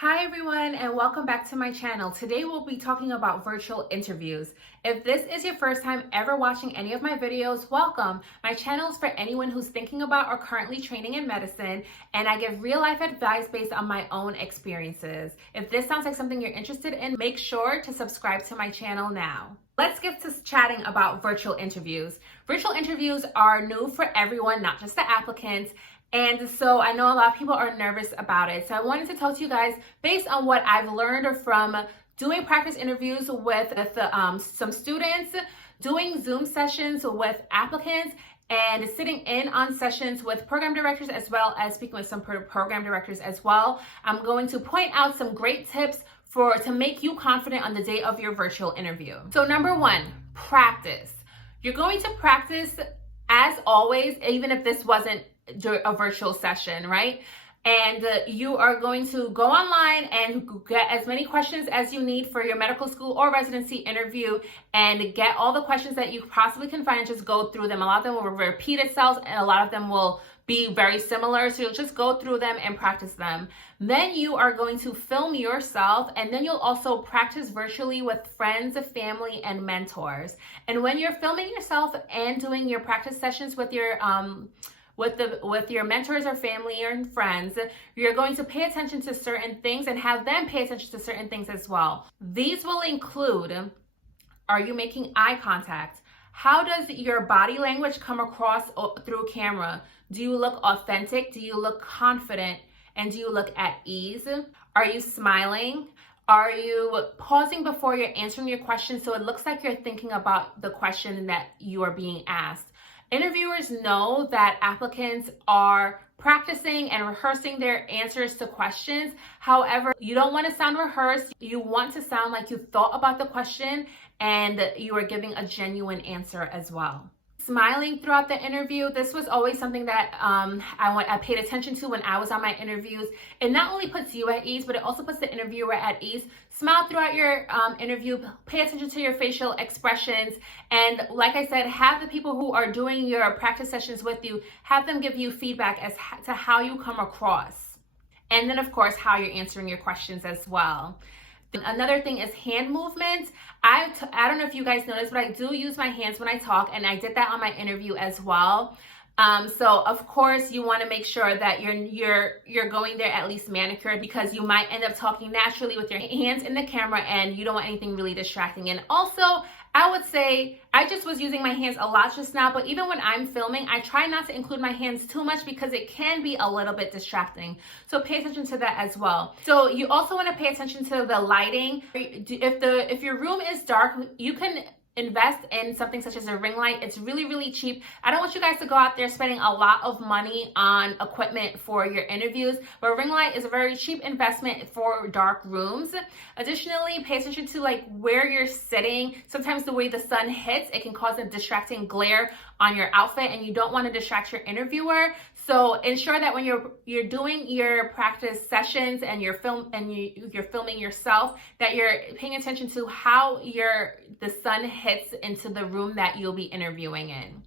Hi everyone, and welcome back to my channel. Today we'll be talking about virtual interviews. If this is your first time ever watching any of my videos, welcome. My channel is for anyone who's thinking about or currently training in medicine, and I give real life advice based on my own experiences. If this sounds like something you're interested in, make sure to subscribe to my channel now. Let's get to chatting about virtual interviews. Virtual interviews are new for everyone, not just the applicants. And so I know a lot of people are nervous about it. So I wanted to talk to you guys based on what I've learned from doing practice interviews with some students, doing Zoom sessions with applicants, and sitting in on sessions with program directors, as well as speaking with some program directors as well. I'm going to point out some great tips to make you confident on the day of your virtual interview. So number one, practice. You're going to practice as always, even if this wasn't a virtual session, right? And you are going to go online and get as many questions as you need for your medical school or residency interview and get all the questions that you possibly can find and just go through them. A lot of them will repeat itself and a lot of them will be very similar. So you'll just go through them and practice them. Then you are going to film yourself, and then you'll also practice virtually with friends, family, and mentors. And when you're filming yourself and doing your practice sessions with your with your mentors or family or friends, you're going to pay attention to certain things and have them pay attention to certain things as well. These will include, are you making eye contact? How does your body language come across through camera? Do you look authentic? Do you look confident? And do you look at ease? Are you smiling? Are you pausing before you're answering your question so it looks like you're thinking about the question that you are being asked? Interviewers know that applicants are practicing and rehearsing their answers to questions. However, you don't want to sound rehearsed. You want to sound like you thought about the question and you are giving a genuine answer as well. Smiling throughout the interview. This was always something that I paid attention to when I was on my interviews. It not only puts you at ease, but it also puts the interviewer at ease. Smile throughout your interview. Pay attention to your facial expressions. And like I said, have the people who are doing your practice sessions with you, have them give you feedback as to how you come across. And then, of course, how you're answering your questions as well. Another thing is hand movement. I don't know if you guys noticed, but I do use my hands when I talk, and I did that on my interview as well. So of course you want to make sure that you're going there at least manicured, because you might end up talking naturally with your hands in the camera and you don't want anything really distracting. And also, I would say, I just was using my hands a lot just now, but even when I'm filming, I try not to include my hands too much because it can be a little bit distracting. So pay attention to that as well. So you also want to pay attention to the lighting. If your room is dark, you can invest in something such as a ring light. It's really, really cheap. I don't want you guys to go out there spending a lot of money on equipment for your interviews, but a ring light is a very cheap investment for dark rooms. Additionally, pay attention to like where you're sitting. Sometimes the way the sun hits, it can cause a distracting glare on your outfit, and you don't want to distract your interviewer. So ensure that when you're doing your practice sessions and you're filming yourself, that you're paying attention to how the sun hits into the room that you'll be interviewing in.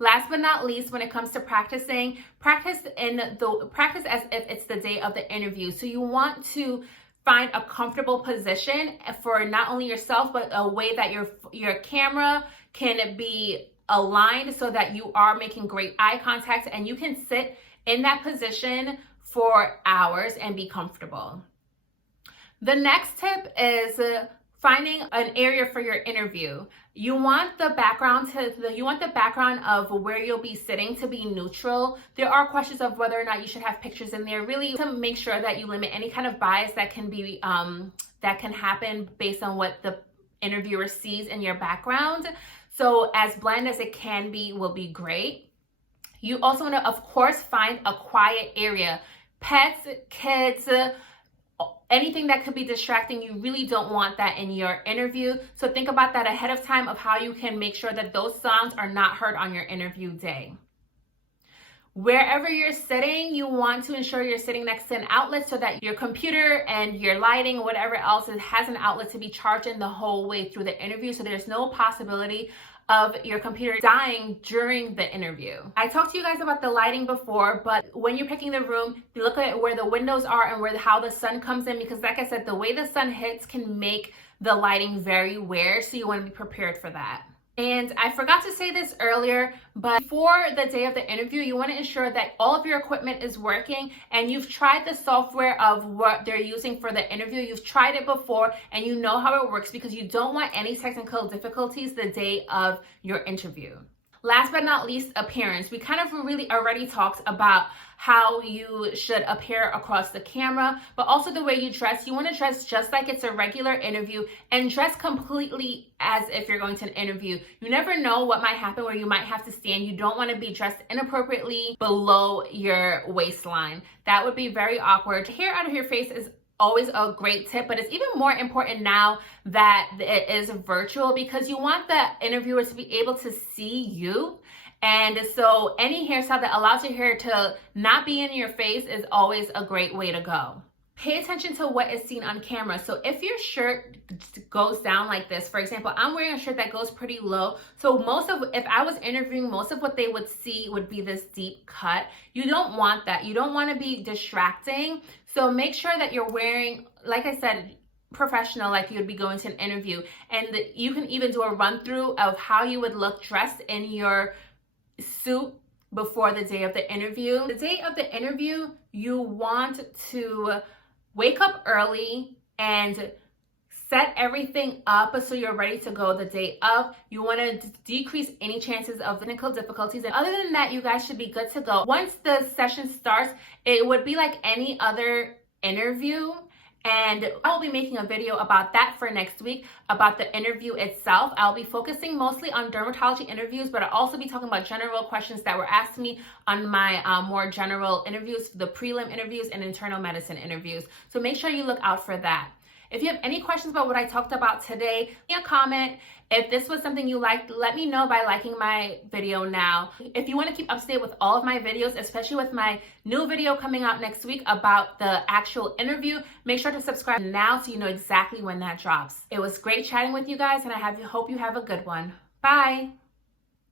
Last but not least, when it comes to practicing, practice as if it's the day of the interview. So you want to find a comfortable position for not only yourself, but a way that your camera can be aligned so that you are making great eye contact and you can sit in that position for hours and be comfortable. The next tip is finding an area for your interview. You want the background of where you'll be sitting to be neutral. There are questions of whether or not you should have pictures in there, really to make sure that you limit any kind of bias that can happen based on what the interviewer sees in your background. So as bland as it can be will be great. You also want to, of course, find a quiet area. Pets, kids, anything that could be distracting, you really don't want that in your interview. So think about that ahead of time of how you can make sure that those sounds are not heard on your interview day. Wherever you're sitting, you want to ensure you're sitting next to an outlet so that your computer and your lighting, whatever else, has an outlet to be charged in the whole way through the interview. So there's no possibility of your computer dying during the interview. I talked to you guys about the lighting before, but when you're picking the room, you look at where the windows are and how the sun comes in, because like I said, the way the sun hits can make the lighting very weird, so you want to be prepared for that. And I forgot to say this earlier, but before the day of the interview, you want to ensure that all of your equipment is working and you've tried the software of what they're using for the interview. You've tried it before and you know how it works, because you don't want any technical difficulties the day of your interview. Last but not least, appearance. We kind of really already talked about how you should appear across the camera, but also the way you dress. You want to dress just like it's a regular interview and dress completely as if you're going to an interview. You never know what might happen where you might have to stand. You don't want to be dressed inappropriately below your waistline. That would be very awkward. Hair out of your face is always a great tip, but it's even more important now that it is virtual, because you want the interviewers to be able to see you. And so any hairstyle that allows your hair to not be in your face is always a great way to go. Pay attention to what is seen on camera. So if your shirt goes down like this, for example, I'm wearing a shirt that goes pretty low. So if I was interviewing, most of what they would see would be this deep cut. You don't want that. You don't want to be distracting. So make sure that you're wearing, like I said, professional, like you would be going to an interview. And you can even do a run through of how you would look dressed in your suit before the day of the interview. The day of the interview, you want to wake up early and set everything up so you're ready to go the day of. You want to decrease any chances of technical difficulties. And other than that, you guys should be good to go. Once the session starts, it would be like any other interview. And I will be making a video about that for next week, about the interview itself. I'll be focusing mostly on dermatology interviews, but I'll also be talking about general questions that were asked to me on my more general interviews, the prelim interviews and internal medicine interviews. So make sure you look out for that. If you have any questions about what I talked about today, leave me a comment. If this was something you liked, let me know by liking my video now. If you want to keep up to date with all of my videos, especially with my new video coming out next week about the actual interview, make sure to subscribe now so you know exactly when that drops. It was great chatting with you guys, and I hope you have a good one. Bye.